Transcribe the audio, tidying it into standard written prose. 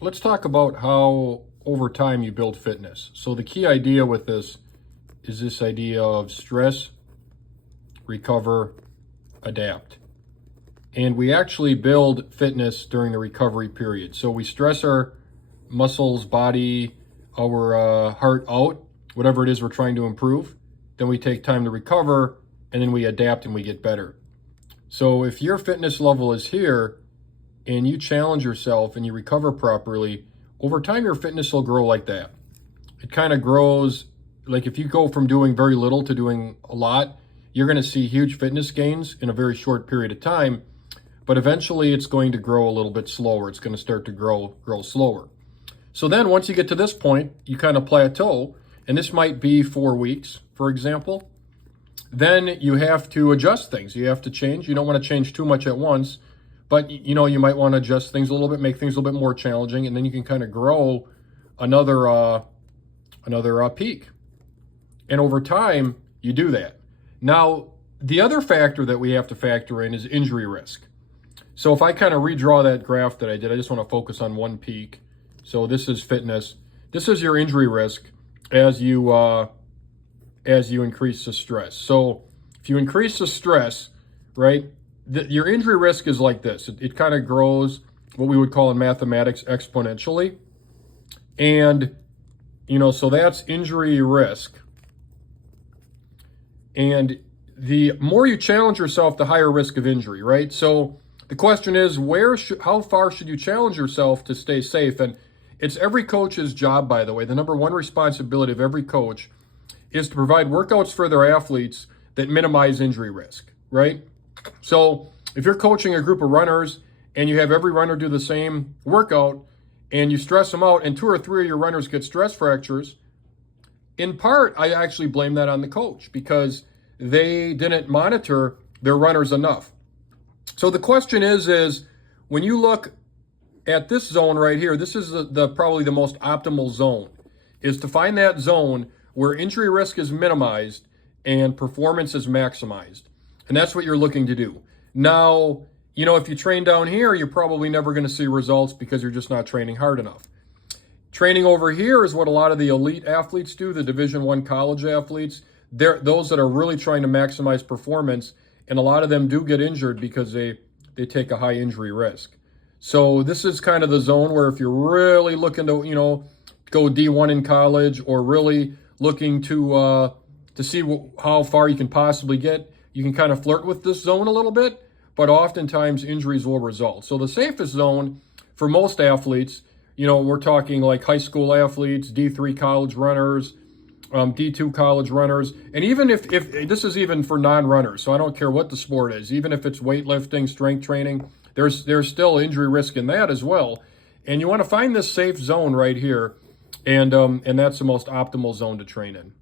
let's talk about how over time you build fitness. So the key idea with this is this idea of stress, recover, adapt. And we actually build fitness during the recovery period. So we stress our muscles, body, our heart out, whatever it is we're trying to improve. Then we take time to recover, and then we adapt and we get better. So if your fitness level is here and you challenge yourself and you recover properly, over time your fitness will grow like that. It kind of grows, like if you go from doing very little to doing a lot, you're going to see huge fitness gains in a very short period of time, but eventually it's going to grow a little bit slower. It's going to start to grow slower. So then once you get to this point, you kind of plateau, and this might be 4 weeks, for example. Then you have to adjust things. You have to change. You don't want to change too much at once, but you might want to adjust things a little bit, make things a little bit more challenging, and then you can kind of grow another peak. And over time, you do that. Now, the other factor that we have to factor in is injury risk. So if I kind of redraw that graph that I did, I just want to focus on one peak. So this is fitness. This is your injury risk as you increase the stress. So if you increase the stress, right, your injury risk is like this. It kind of grows, what we would call in mathematics, exponentially. And, so that's injury risk. And the more you challenge yourself, the higher risk of injury, right? So the question is, how far should you challenge yourself to stay safe? And it's every coach's job, by the way. The number one responsibility of every coach is to provide workouts for their athletes that minimize injury risk, right? So if you're coaching a group of runners and you have every runner do the same workout and you stress them out and 2 or 3 of your runners get stress fractures, in part, I actually blame that on the coach because they didn't monitor their runners enough. So the question is when you look at this zone right here, this is probably the most optimal zone, is to find that zone where injury risk is minimized and performance is maximized. And that's what you're looking to do. Now, if you train down here, you're probably never going to see results because you're just not training hard enough. Training over here is what a lot of the elite athletes do, the Division I college athletes. They're those that are really trying to maximize performance, and a lot of them do get injured because they take a high injury risk. So this is kind of the zone where if you're really looking to, go D1 in college or really looking to see how far you can possibly get, you can kind of flirt with this zone a little bit, but oftentimes injuries will result. So the safest zone for most athletes, we're talking like high school athletes, D3 college runners, D2 college runners, and even if this is even for non-runners, so I don't care what the sport is, even if it's weightlifting, strength training, there's still injury risk in that as well. And you want to find this safe zone right here, and that's the most optimal zone to train in.